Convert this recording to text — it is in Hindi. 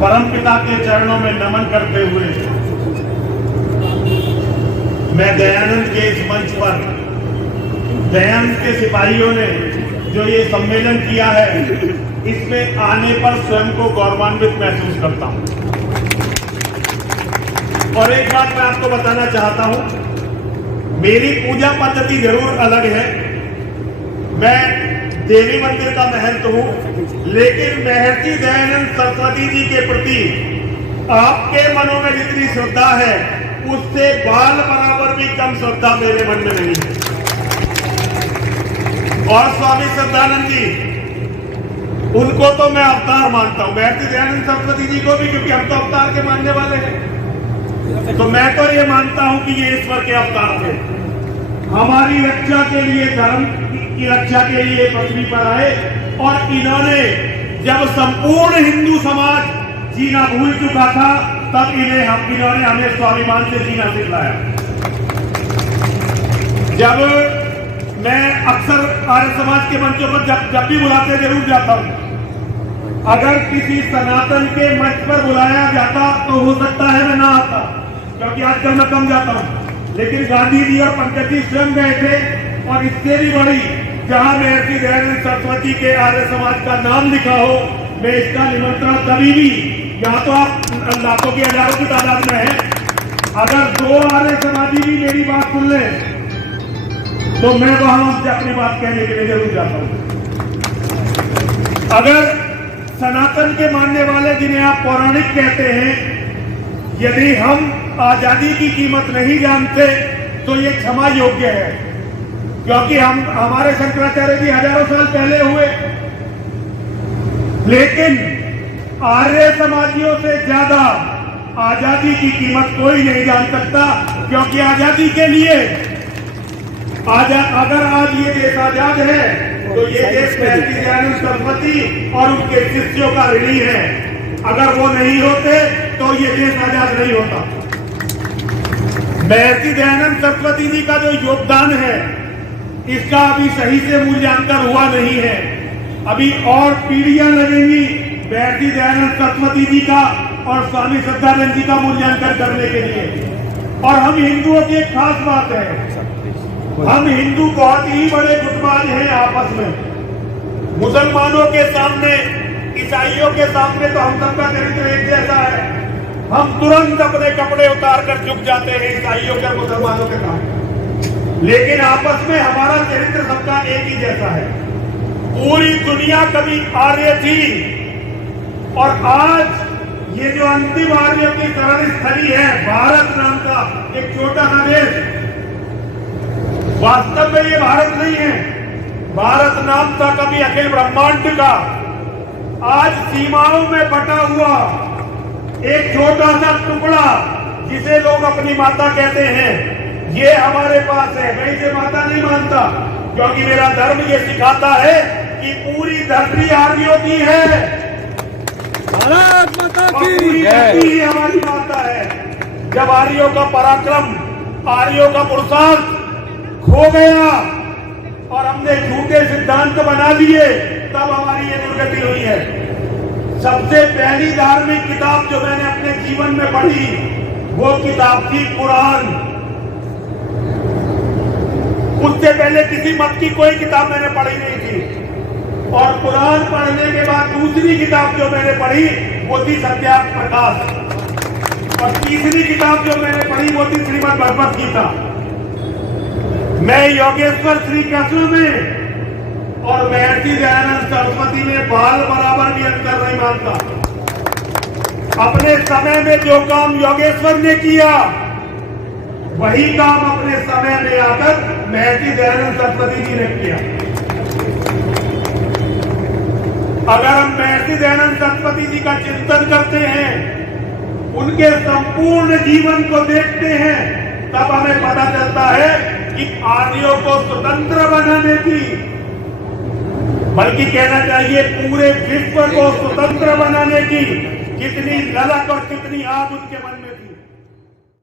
परमपिता के चरणों में नमन करते हुए मैं दयानंद के इस मंच पर दयानंद के सिपाहियों ने जो ये सम्मेलन किया है इसमें आने पर स्वयं को गौरवान्वित महसूस करता हूं। और एक बात मैं आपको बताना चाहता हूं, मेरी पूजा पद्धति जरूर अलग है। मैं देवी मंदिर का महंत हूं, लेकिन महर्षि दयानंद सरस्वती जी के प्रति आपके मनों में जितनी श्रद्धा है उससे बाल बराबर भी कम श्रद्धा मेरे मन में नहीं है। और स्वामी श्रद्धानंद जी, उनको तो मैं अवतार मानता हूं, महर्षि दयानंद सरस्वती जी को भी, क्योंकि हम तो अवतार के मानने वाले हैं। तो मैं तो ये मानता हूं कि ये ईश्वर के अवतार थे, हमारी रक्षा के लिए, धर्म की रक्षा के लिए पृथ्वी पर आए। और इन्होंने जब संपूर्ण हिंदू समाज जीना भूल चुका था तब इन्होंने हमें स्वाभिमान से जीना सिखाया। जब मैं अक्सर आर्य समाज के मंचों पर जब भी बुलाते जरूर जाता हूं। अगर किसी सनातन के मंच पर बुलाया जाता तो हो सकता है मैं ना आता, क्योंकि आजकल मैं कम जाता हूं। लेकिन गांधी जी और पंकज जी स्वयं गए थे, और इससे भी बड़ी जहां महर्षि दयानंद सरस्वती के आर्य समाज का नाम लिखा हो, मैं इसका निमंत्रण कभी भी, यहाँ तो आप लाखों की हजारों की तादाद में है, अगर दो आर्य समाजी भी मेरी बात सुन लें तो मैं वहां उनसे अपनी बात कहने के लिए जरूर जाता हूं। अगर सनातन के मानने वाले, जिन्हें आप पौराणिक कहते हैं, यदि हम आजादी की कीमत नहीं जानते तो ये क्षमा योग्य है, क्योंकि हमारे शंकराचार्य जी हजारों साल पहले हुए। लेकिन आर्य समाजियों से ज्यादा आजादी की कीमत कोई नहीं जान सकता, क्योंकि आजादी के लिए अगर आज ये देश आजाद है तो ये देश महर्षि दयानंद सरस्वती और उनके शिष्यों का ऋणी है। अगर वो नहीं होते तो ये देश आजाद नहीं होता। महर्षि दयानंद सरस्वती जी का जो योगदान है इसका अभी सही से मूल्यांकन हुआ नहीं है। अभी और पीढ़ियां लगेंगी महर्षि दयानंद सरस्वती जी का और स्वामी श्रद्धानंद जी का मूल्यांकन करने के लिए। और हम हिंदुओं की एक खास बात है, हम हिंदू बहुत ही बड़े गुटबाज हैं आपस में। मुसलमानों के सामने, ईसाइयों के सामने तो हम सबका चरित्र एक जैसा है। हम तुरंत अपने कपड़े उतार कर झुक जाते हैं ईसाइयों के, मुसलमानों के सामने, लेकिन आपस में हमारा चरित्र सबका एक ही जैसा है। पूरी दुनिया कभी आर्य थी, और आज ये जो अंतिम आर्यों की शरण स्थली है, भारत नाम का एक छोटा सा देश, वास्तव में ये भारत नहीं है। भारत नाम था कभी अखिल ब्रह्मांड का। आज सीमाओं में बटा हुआ एक छोटा सा टुकड़ा, जिसे लोग अपनी माता कहते हैं, ये हमारे पास है। मैं इसे माता नहीं मानता, क्योंकि मेरा धर्म ये सिखाता है कि पूरी धरती आर्यों की है, भारत माता पूरी धरती हमारी माता है। जब आर्यों का पराक्रम, आर्यों का पुरुषार्थ खो गया और हमने झूठे सिद्धांत बना दिए, तब हमारी ये दुर्गति हुई है। सबसे पहली धार्मिक किताब जो मैंने अपने जीवन में पढ़ी वो किताब थी कुरान। उससे पहले किसी मत की कोई किताब मैंने पढ़ी नहीं थी। और कुरान पढ़ने के बाद दूसरी किताब जो मैंने पढ़ी वो थी सत्या प्रकाश। और तीसरी किताब जो मैंने पढ़ी वो थी श्रीमद् भगवत गीता। मैं योगेश्वर श्री कृष्ण में और महर्षि दयानंद सरस्वती में बाल बराबर भी अंतर नहीं मानता। अपने समय में जो काम योगेश्वर ने किया वही काम अपने समय में आकर महर्षि दयानंद सरस्वती जी ने किया। अगर हम महर्षि दयानंद सरस्वती जी का चिंतन करते हैं, उनके संपूर्ण जीवन को देखते हैं, तब हमें पता चलता है कि आर्यों को स्वतंत्र बनाने की, बल्कि कहना चाहिए पूरे विश्व को स्वतंत्र बनाने की कितनी ललक और कितनी आग उनके मन में